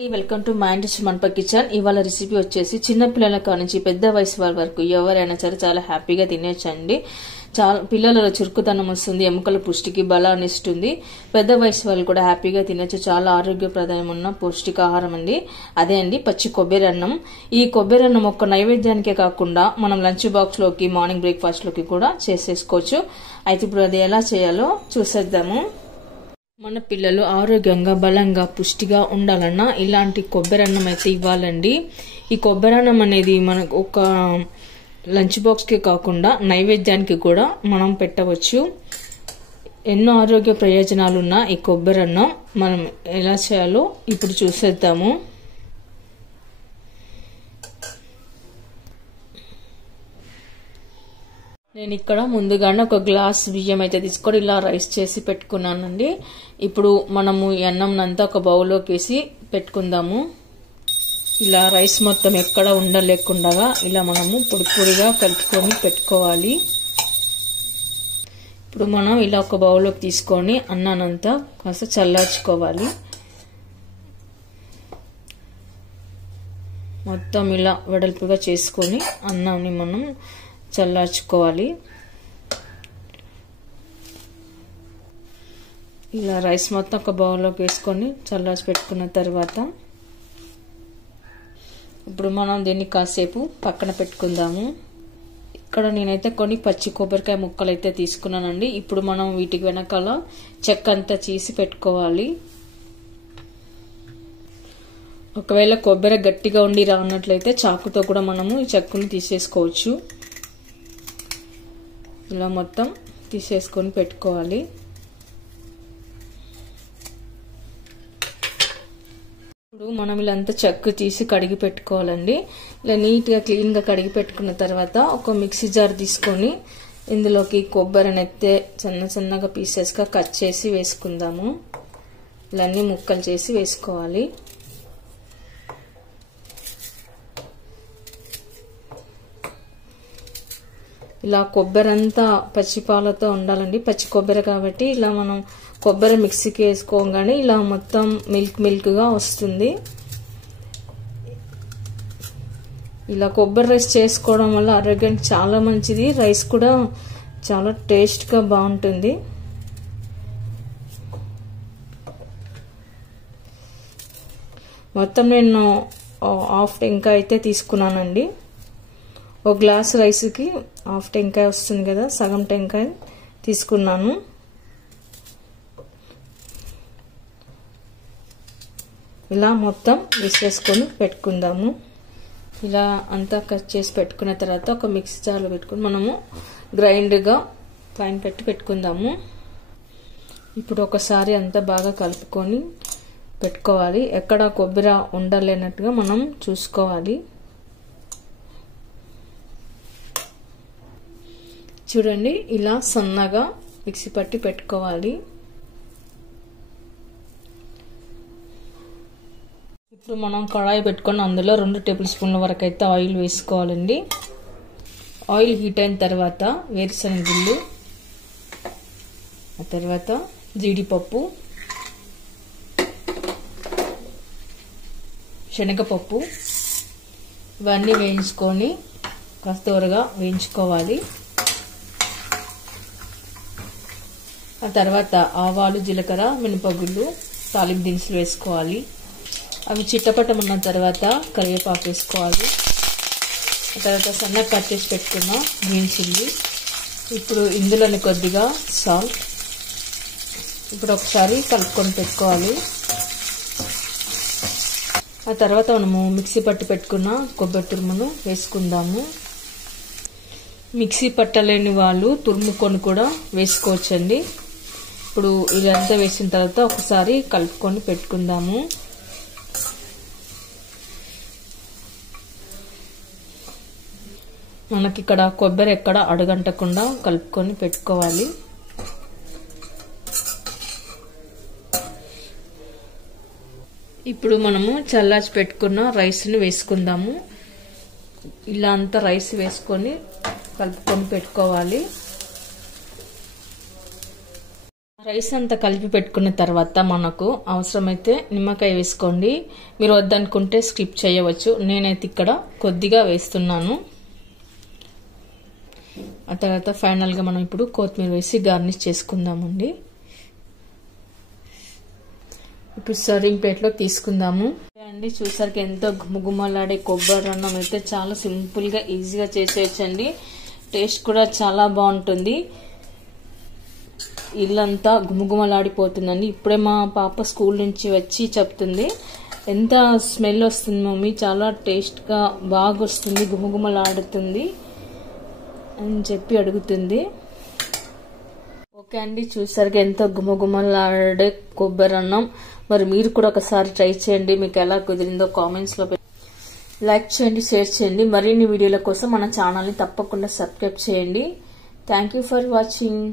Welcome to mind మన్ప kitchen. ఇవాళ recipe వచ్చేసి చిన్న పిల్లల కానించి పెద్ద వయసు వాళ్ళ వరకు ఎవరైనా సరే చాలా హ్యాపీగా తినేయచ్చండి. చాలా పిల్లలలో చురుకుతనం వస్తుంది, ఎముకల పుష్టికి బలాన్ని ఇస్తుంది. పెద్ద వయసు వాళ్ళు కూడా హ్యాపీగా తినచ్చు. చాలా ఆరోగ్యప్రదమైన పౌష్టికాహారం అండి. అదే అండి పచ్చి కొబ్బరి అన్నం. ఈ కొబ్బరి అన్నం ఒక్క నైవేద్యానికే కాకుండా మనం లంచ్ బాక్స్ లోకి, మార్నింగ్ బ్రేక్ఫాస్ట్ లోకి కూడా చేసేసుకోవచ్చు. అయితే ఇప్పుడు అది ఎలా చేయాలో చూసేద్దాము. మన పిల్లలు ఆరోగ్యంగా, బలంగా, పుష్టిగా ఉండాలన్నా ఇలాంటి కొబ్బరి అన్నం అయితే ఇవ్వాలండి. ఈ కొబ్బరి అన్నం అనేది మనకు ఒక లంచ్ బాక్స్కి కాకుండా నైవేద్యానికి కూడా మనం పెట్టవచ్చు. ఎన్నో ఆరోగ్య ప్రయోజనాలు ఉన్న ఈ కొబ్బరి అన్నం మనం ఎలా చేయాలో ఇప్పుడు చూసేద్దాము. నేను ఇక్కడ ముందుగానే ఒక గ్లాస్ బియ్యం అయితే తీసుకొని ఇలా రైస్ చేసి పెట్టుకున్నానండి. ఇప్పుడు మనము ఈ అన్నంనంతా ఒక బౌల్లోకి వేసి పెట్టుకుందాము. ఇలా రైస్ మొత్తం ఎక్కడ ఉండలేకుండా ఇలా మనము పొడి పొడిగా కలుపుకొని పెట్టుకోవాలి. ఇప్పుడు మనం ఇలా ఒక బౌల్లోకి తీసుకొని అన్నానంతా కాస్త చల్లార్చుకోవాలి. మొత్తం ఇలా వెడల్పుగా చేసుకొని అన్నాన్ని మనం చల్లార్చుకోవాలి. ఇలా రైస్ మొత్తం ఒక బౌల్లోకి వేసుకొని చల్లార్చి పెట్టుకున్న తర్వాత ఇప్పుడు మనం దీన్ని కాసేపు పక్కన పెట్టుకుందాము. ఇక్కడ నేనైతే కొన్ని పచ్చి కొబ్బరికాయ ముక్కలు అయితే తీసుకున్నానండి. ఇప్పుడు మనం వీటికి వెనకాల చెక్క అంతా చీసి పెట్టుకోవాలి. ఒకవేళ కొబ్బరి గట్టిగా ఉండి రానట్లయితే చాకుతో కూడా మనము ఈ చెక్కుని తీసేసుకోవచ్చు. ఇలా మొత్తం తీసేసుకొని పెట్టుకోవాలి. ఇప్పుడు మనం ఇలా అంతా చెక్కు తీసి కడిగి పెట్టుకోవాలండి. ఇలా నీట్గా క్లీన్గా కడిగి పెట్టుకున్న తర్వాత ఒక మిక్సీ జార్ తీసుకొని ఇందులోకి కొబ్బరిని అయితే చిన్న చిన్నగా పీసెస్గా కట్ చేసి వేసుకుందాము. ఇలా అన్ని ముక్కలు చేసి వేసుకోవాలి. ఇలా కొబ్బరి అంతా పచ్చి పాలతో ఉండాలండి. పచ్చి కొబ్బరి కాబట్టి ఇలా మనం కొబ్బరి మిక్సీకి వేసుకోగానే ఇలా మొత్తం మిల్క్ గా వస్తుంది. ఇలా కొబ్బరి రైస్ చేసుకోవడం వల్ల ఆరోగ్యానికి చాలా మంచిది. రైస్ కూడా చాలా టేస్ట్ గా బాగుంటుంది. మొత్తం నేను హాఫ్ టెంకాయ అయితే తీసుకున్నానండి. ఒక గ్లాస్ రైస్కి హాఫ్ టెంకాయ వస్తుంది కదా, సగం టెంకాయ తీసుకున్నాను. ఇలా మొత్తం వేసేసుకొని పెట్టుకుందాము. ఇలా అంతా కట్ చేసి పెట్టుకున్న తర్వాత ఒక మిక్సీ జార్లో పెట్టుకుని మనము గ్రైండ్గా పైన పెట్టుకుందాము. ఇప్పుడు ఒకసారి అంతా బాగా కలుపుకొని పెట్టుకోవాలి. ఎక్కడ కొబ్బరి ఉండలేనట్టుగా మనం చూసుకోవాలి. చూడండి, ఇలా సన్నగా మిక్సీ పట్టి పెట్టుకోవాలి. ఇప్పుడు మనం కడాయి పెట్టుకొని అందులో 2 టేబుల్ స్పూన్ల వరకు అయితే ఆయిల్ వేసుకోవాలండి. ఆయిల్ హీట్ అయిన తర్వాత వేరుశనగ గుళ్ళు, ఆ తర్వాత జీడిపప్పు, శనగపప్పు ఇవన్నీ వేయించుకొని కాస్త త్వరగా వేయించుకోవాలి. ఆ తర్వాత ఆవాలు, జీలకర్ర, మినపగుళ్ళు, తాలింపు దినుసులు వేసుకోవాలి. అవి చిట్టపట్టమన్న తర్వాత కరివేపాకు వేసుకోవాలి. ఆ తర్వాత సన్నగా కట్ చేసి పెట్టుకున్న గ్రీన్ చిల్లీ, ఇప్పుడు ఇందులోని కొద్దిగా సాల్ట్. ఇప్పుడు ఒకసారి కలుపుకొని పెట్టుకోవాలి. ఆ తర్వాత మనము మిక్సీ పట్టి పెట్టుకున్న కొబ్బరి తురుమును వేసుకుందాము. మిక్సీ పట్టలేని వాళ్ళు తురుముకొని కూడా వేసుకోవచ్చండి. ఇప్పుడు ఇదంతా వేసిన తర్వాత ఒకసారి కలుపుకొని పెట్టుకుందాము. మనకి ఇక్కడ కొబ్బరి ఎక్కడ అడుగంటకుండా కలుపుకొని పెట్టుకోవాలి. ఇప్పుడు మనము చల్లార్చి పెట్టుకున్న రైస్ని వేసుకుందాము. ఇలా అంతా రైస్ వేసుకొని కలుపుకొని పెట్టుకోవాలి. రైస్ అంతా కలిపి పెట్టుకున్న తర్వాత మనకు అవసరమైతే నిమ్మకాయ వేసుకోండి. మీరు వద్దనుకుంటే స్కిప్ చేయవచ్చు. నేనైతే ఇక్కడ కొద్దిగా వేస్తున్నాను. ఆ తర్వాత ఫైనల్గా మనం ఇప్పుడు కొత్తిమీర వేసి గార్నిష్ చేసుకుందామండి. ఇప్పుడు సర్వింగ్ ప్లేట్లో తీసుకుందాము అండి. చూసారికి ఎంతో గుమగుమలాడే కొబ్బరి అన్నం అయితే చాలా సింపుల్గా ఈజీగా చేసేయచ్చండి. టేస్ట్ కూడా చాలా బాగుంటుంది. ఇల్లంతా గుమగుమలాడిపోతుందండి. ఇప్పుడే మా పాప స్కూల్ నుంచి వచ్చి చెప్తుంది, ఎంత స్మెల్ వస్తుంది మమ్మీ, చాలా టేస్ట్గా బాగా వస్తుంది, గుమగుమలాడుతుంది అని చెప్పి అడుగుతుంది. ఓకే అండి, చూసారుగా ఎంతో గుమగుమలాడే కొబ్బరి అన్నం. మరి మీరు కూడా ఒకసారి ట్రై చేయండి. మీకు ఎలా కుదిరిందో కామెంట్స్లో లైక్ చేయండి, షేర్ చేయండి. మరిన్ని వీడియోల కోసం మన ఛానల్ని తప్పకుండా సబ్స్క్రైబ్ చేయండి. Thank you for watching.